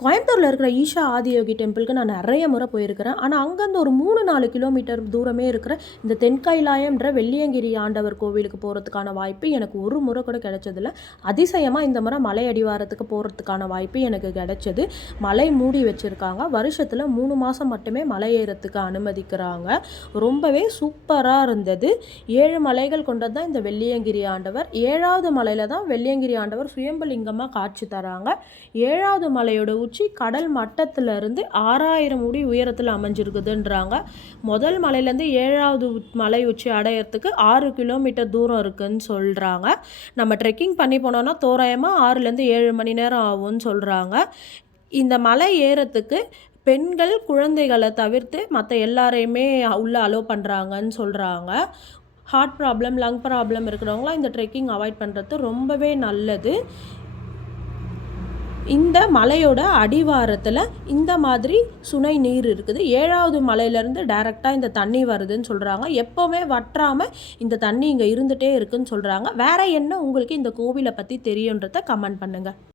கோயம்புத்தூரில் இருக்கிற ஈஷா ஆதியோகி டெம்பிளுக்கு நான் நிறைய முறை போயிருக்கிறேன். ஆனால் அங்கேருந்து ஒரு 3-4 கிலோமீட்டர் தூரமே இருக்கிற இந்த தென்கைலாயம்ன்ற வெள்ளியங்கிரி ஆண்டவர் கோவிலுக்கு போகிறதுக்கான வாய்ப்பு எனக்கு ஒரு முறை கூட கிடைச்சதில்ல. அதிசயமாக இந்த முறை மலை அடிவாரத்துக்கு போகிறதுக்கான வாய்ப்பு எனக்கு கிடைச்சது. மலை மூடி வச்சுருக்காங்க. வருஷத்தில் 3 மாதம் மட்டுமே மலை ஏறத்துக்கு அனுமதிக்கிறாங்க. ரொம்பவே சூப்பராக இருந்தது. 7 மலைகள் கொண்டது தான் இந்த வெள்ளியங்கிரி ஆண்டவர். 7வது மலையில் தான் வெள்ளியங்கிரி ஆண்டவர் சுயம்பலிங்கமாக காட்சி தராங்க. 7வது மலையோட உச்சி கடல் மட்டத்திலிருந்து 6000 அடி உயரத்தில் அமைஞ்சிருக்குதுன்றாங்க. முதல் மலையிலேருந்து 7வது மலை உச்சி அடையிறதுக்கு 6 கிலோமீட்டர் தூரம் இருக்குதுன்னு சொல்கிறாங்க. நம்ம ட்ரெக்கிங் பண்ணி போனோன்னா தோராயமாக 6லேருந்து 7 மணி நேரம் ஆகும்னு சொல்கிறாங்க. இந்த மலை ஏறத்துக்கு பெண்கள் குழந்தைகளை தவிர்த்து மற்ற எல்லாரையுமே உள்ளே அலோவ் பண்ணுறாங்கன்னு சொல்கிறாங்க. ஹார்ட் ப்ராப்ளம், லங் ப்ராப்ளம் இருக்கிறவங்களாம் இந்த ட்ரெக்கிங் அவாய்ட் பண்ணுறது ரொம்பவே நல்லது. இந்த மலையோட அடிவாரத்தில் இந்த மாதிரி சுனை நீர் இருக்குது. 7வது மலையிலேருந்து டைரெக்டாக இந்த தண்ணி வருதுன்னு சொல்கிறாங்க. எப்போவுமே வற்றாமல் இந்த தண்ணி இங்கே இருந்துகிட்டே இருக்குதுன்னு சொல்கிறாங்க. வேறு என்ன உங்களுக்கு இந்த கோவிலை பற்றி தெரியுன்றதை கமெண்ட் பண்ணுங்கள்.